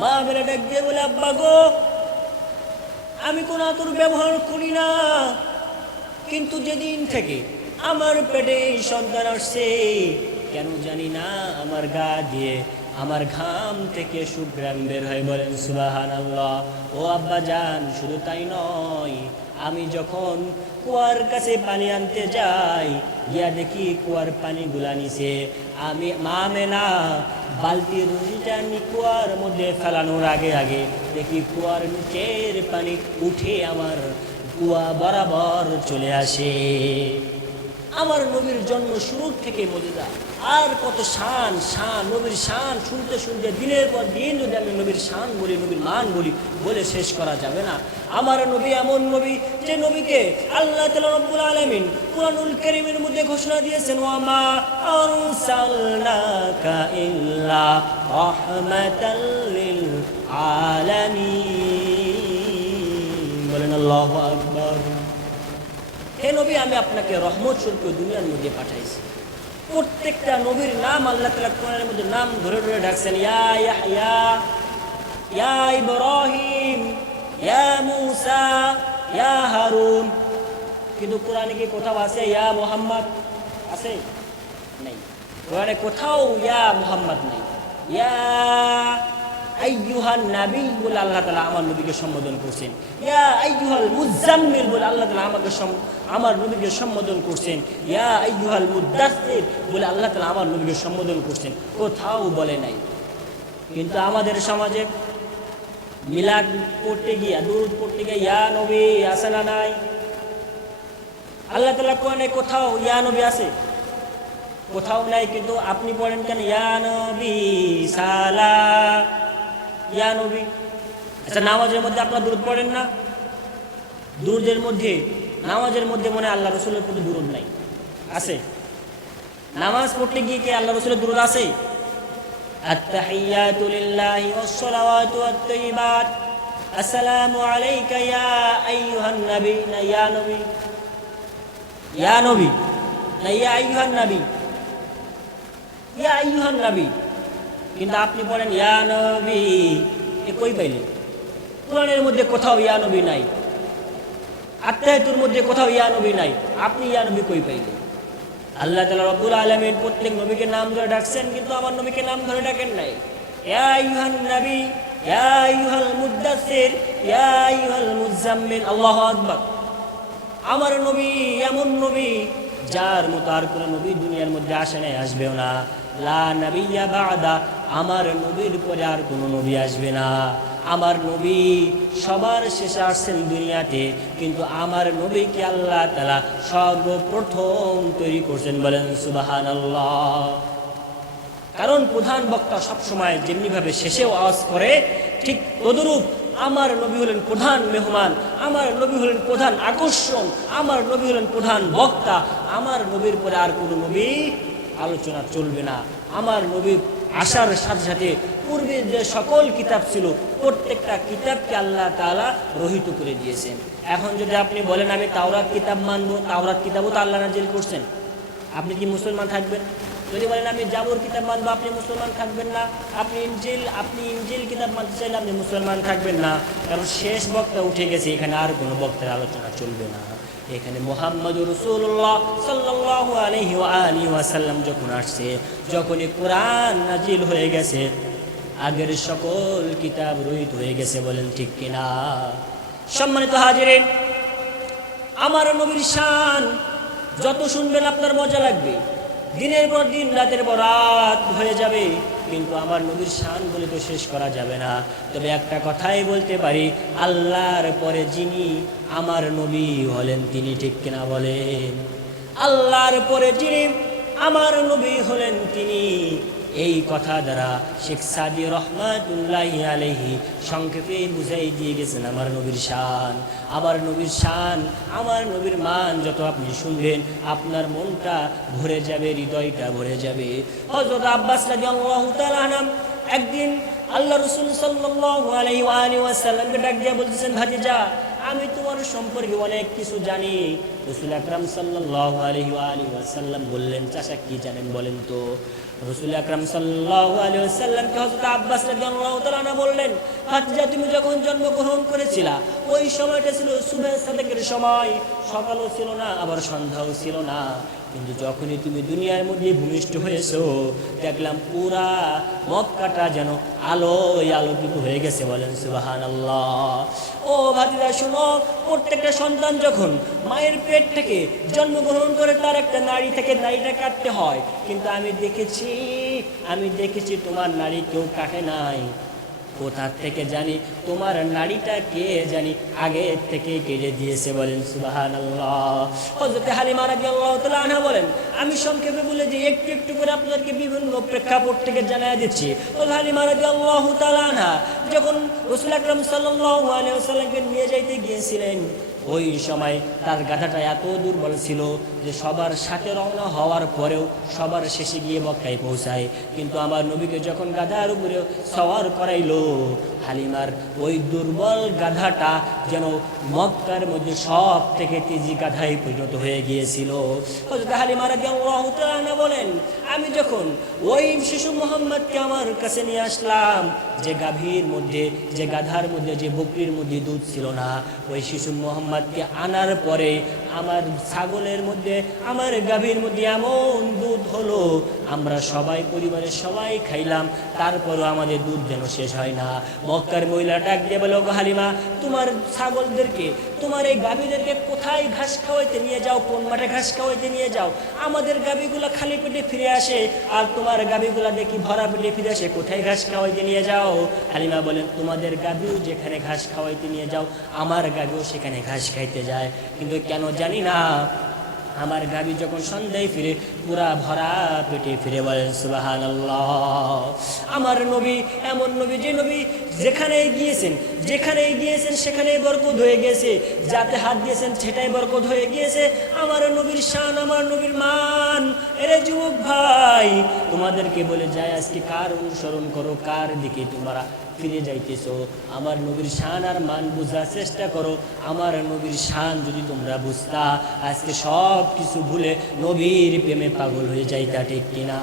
মা ফেলে ডাক দিয়ে বলে, আব্বা গো, আমি কোন আতর ব্যবহার করি না। কিন্তু যেদিন থেকে আমার পেটে সন্তান আসছে, কেন জানি না আমার গা দিয়ে আমার ঘাম থেকে সুগ্রাম বের হয়ে বলেন সুবাহান আল্লাহ ও আব্বা যান, শুধু তাই নয়, আমি যখন কুয়ার কাছে পানি আনতে যাই, গিয়া দেখি কুয়ার পানি গুলা নিছে আমি মা মেনা বালতির রুটিটা নি কুয়ার মধ্যে ফেলানোর আগে আগে দেখি কুয়ার নিচের পানি উঠে আমার কুয়া বরাবর চলে আসে। আমার নবীর জন্ম শুরু থেকে মজুদা। আর কত শান শান, নবীর শান শুনতে শুনতে দিনের পর দিন যদি আমি নবীর শান বলি, নবীর মান বলি, বলে শেষ করা যাবে না। আমার নবী এমন নবী যে নবীকে আল্লাহ তালা আলমিন কুরআনুল কারীমের মধ্যে ঘোষণা দিয়েছেন ওয়ামা আরসালনাকা ইল্লা রাহমাতাল লিল বলেন হে নবী, আমি আপনাকে রহমত স্বরূপ দুনিয়ার মধ্যে পাঠাইছি। প্রত্যেকটা নবীর নাম আল্লাহ তালা কোরআনের মধ্যে নাম ধরে ধরে ডাকছেন, ইয়া ইয়াহইয়া, ইয়া ইব্রাহিম, ইয়া মুসা, ইয়া হারুন। কিন্তু কোরআনে কি কোথাও আছে, ইয়া মোহাম্মদ? আছে? নেই। কোরআনে কোথাও ইয়া মোহাম্মদ নেই। ইয়া আইয়ুহান নাবী বলে আল্লাহ তালা আমার নবীকে সম্বোধন করছেন। ইয়া আইয়ুহাল মুজাম্মিল বলে আল্লাহ তালা আমাকে আমার নবীকে সম্বোধন করছেন। ইয়া আইয়ুহাল মুদাসসির বলে আল্লাহ তালা আমার নবীকে সম্বোধন করছেন। কোথাও বলে নাই। কিন্তু আমাদের সমাজে মিলাদ পড়তে গিয়া, দুরুদ পড়তে গিয়া, ইয়া নবী আছে না নাই? আল্লাহ তালা কোরআনে কোথাও ইয়া নবী আছে? কোথাও নাই, কিন্তু আপনি পড়েন কেন? ইয়া নবী সালা ইয়া নবী আচ্ছা নামাজের মধ্যে আপনার দূর পড়েন না দূরদের মধ্যে নামাজের মধ্যে মনে হয় আল্লাহ রসুলের প্রতি দূরত নাই আছে নামাজ পড়তে গিয়ে কি আল্লাহ রসুলের দূরত আছে التحيات لله والصلوات والطيبات السلام عليك يا أيها النبي يا نبي يا نبي يا أيها النبي يا أيها النبي কিন্তু আপনি বলেন, ইয়া নবী। এ কই পাইলেন কোরআনের মধ্যে কোথাও ইয়া নবী নাই। আত্মায়তুর মধ্যে কোথাও ইয়া নবী নাই। আপনি ইয়া নবী কই পাইলেন আল্লাহ তালা রব্বুল আলমীর প্রত্যেক নবীকে নাম ধরে ডাকছেন, কিন্তু আমার নবীকে নাম ধরে ডাকেন নাই। নবী ইউহাল মুজাম্মিল আমার নবী এমন নবী, যার মতো আর কোনো নবী দুনিয়ার মধ্যে আসে নাই, আসবেও না। লা নবিয়া বাদা আমার নবীর পরে আর কোনো নবী আসবে না। আমার নবী সবার শেষে আসছেন দুনিয়াতে, কিন্তু আমার নবীকে আল্লাহ তালা সর্বপ্রথম তৈরি করছেন বলেন সুবাহান আল্লাহ কারণ প্রধান বক্তা সবসময় যেমনিভাবে শেষেও আওয়াজ করে, ঠিক তদরূপ আমার নবী হলেন প্রধান মেহমান, আমার নবী হলেন প্রধান আকর্ষণ, আমার নবী হলেন প্রধান বক্তা, আমার নবীর পরে আর কোনো নবী আলোচনা চলবে না। আমার নবী আসার সাথে সাথে পূর্বে যে সকল কিতাব ছিল, প্রত্যেকটা কিতাবকে আল্লাহ তালা রহিত করে দিয়েছেন। এখন যদি আপনি বলেন, আমি তাওরাত কিতাব মানবো, তাওরাত কিতাবও তো আল্লাহ নাজিল করছেন। আপনি কি মুসলমান থাকবেন? যদি বলেন, আমি জাবর কিতাব মানবো, আপনি মুসলমান থাকবেন না। আপনি ইঞ্জিল আপনি ইঞ্জিল কিতাব মানতে চাইলে আপনি মুসলমান থাকবেন না। কারণ শেষ বক্তা উঠে গেছে, এখানে আর কোনো বক্তার আলোচনা চলবে না। এখানে মোহাম্মদ রসুল্লাহ সাল্লাহ আলহি আলী ওয়াসাল্লাম যখন আসছে, যখনই কোরআন নাজিল হয়ে গেছে, আগের সকল কিতাব রহিত হয়ে গেছে বলেন ঠিক কিনা? সম্মানিত হাজিরেন, আমার নবীর শান, যত শুনবেন আপনার মজা লাগবে। দিনের পর দিন, রাতের পর রাত হয়ে যাবে। কিন্তু আমার নবীর শান বলে তো শেষ করা যাবে না। তবে একটা কথাই বলতে পারি, আল্লাহর পরে যিনি আমার নবী হলেন, তিনি ঠিক কিনা বলেন? আল্লাহর পরে যিনি আমার নবী হলেন, তিনি এই কথা দ্বারা শেখ সাদি রহমাতুল্লাহ আলহি সংক্ষেপে বুঝাই দিয়ে গেছেন আমার নবীর শান। আমার নবীর শান, আমার নবীর মান যত আপনি শুনবেন, আপনার মনটা ভরে যাবে, হৃদয়টা ভরে যাবে। হজরত আব্বাস একদিন আল্লাহ রসুল সাল্লাহ আলাই আলী ওয়াসাল্লামকে ডাক দিয়া বলতেছেন, ভাতিজা, আমি তোমার সম্পর্কে অনেক কিছু জানি। রসুল আকরাম আলী ওয়াসাল্লাম বললেন, চাষা, কি জানেন বলেন তো? রসুল আকরাম আলী হজরত আব্বাস বললেন খাদিজা তুমি যখন জন্মগ্রহণ করেছিলা, ওই সময়টা ছিল সুবে সাদেকের সময়। সকালও ছিল না, আবার সন্ধ্যাও ছিল না। কিন্তু যখনই তুমি দুনিয়ার মধ্যে ভূমিষ্ঠ হয়েছো, দেখলাম পুরা মক্কাটা যেন আলোয় আলোকিত হয়ে গেছে বলেন আল্লাহ ও ভাতিরা শুনো প্রত্যেকটা সন্তান যখন মায়ের পেট থেকে জন্মগ্রহণ করে তার একটা নারী থেকে নারীটা কাটতে হয়। কিন্তু আমি দেখেছি আমি দেখেছি তোমার নারী কেউ কাটে নাই। কোথা থেকে জানি? তোমার নারীটা কে জানি? আগে থেকে কেটে দিয়েছে বলেন সুবাহান বলেন, আমি সংক্ষেপে বলে যে একটু একটু করে আপনাদেরকে বিভিন্ন প্রেক্ষাপট থেকে জানাই দিচ্ছি। যখন রসুল আকরম সাল্লাহ আলিয়াকে নিয়ে যাইতে গিয়েছিলেন, ওই সময় তার গাধাটা এত দুর্বল ছিল যে সবার সাথে রওনা হওয়ার পরেও সবার শেষে গিয়ে মক্কায় পৌঁছায়। কিন্তু আমার নবীকে যখন গাধার উপরে সওয়ার করাইলো, হালিমার ওই দুর্বল গাধাটা যেন মক্কার মধ্যে সব থেকে তেজি গাধায় পরিণত হয়ে গিয়েছিল। হযরত হালিমা রাদিয়াল্লাহু তাআলা বলেন, আমি যখন ওই শিশু মোহাম্মদকে আমার কাছে নিয়ে আসলাম, যে গাভীর মধ্যে, যে গাধার মধ্যে, যে বকরির মধ্যে দুধ ছিল না, ওই শিশু মোহাম্মদকে আনার পরে আমার ছাগলের মধ্যে আমার গাভীর মধ্যে এমন দুধ হলো আমরা সবাই, পরিবারের সবাই খাইলাম, তারপরও আমাদের দুধ যেন শেষ হয় না। মক্কার মহিলা ডাক দিয়ে বলো "গো হালিমা, তোমার ছাগলদেরকে, তোমার এই গাভীদেরকে কোথায় ঘাস খাওয়াইতে নিয়ে যাও? কোন মাঠে ঘাস খাওয়াইতে নিয়ে যাও? আমাদের গাভীগুলো খালি পেটে ফিরে আসে, আর তোমার গাভীগুলো দেখি ভরা পেটে ফিরে আসে, কোথায় ঘাস খাওয়াইতে নিয়ে যাও? হালিমা বলেন, তোমাদের গাভীও যেখানে ঘাস খাওয়াইতে নিয়ে যাও, আমার গাভীও সেখানে ঘাস খাইতে যায়। কিন্তু কেন জানি না আমার গাবি যখন সন্ধ্যায় ফিরে, পুরা ভরা পেটে ফিরে বলেন সুবাহান আমার নবী, এমন নবী যে নবী যেখানে গিয়েছেন যেখানে গিয়েছেন সেখানেই বরকত হয়ে গেছে। যাতে হাত দিয়েছেন সেটাই বরকত হয়ে গিয়েছে। আমার নবীর শান, আমার নবীর মান। এরে যুবক ভাই, তোমাদেরকে বলে যায়, আজকে কার অনুসরণ করো, কার দিকে তোমরা ফিরে যাইতেছ। আমার নবীর শান আর মান বুঝার চেষ্টা করো। আমার নবীর শান যদি তোমরা বুঝতা, আজকে সব কিছু ভুলে নবীর প্রেমে পাগল হয়ে যাইতা ঠিক কিনা?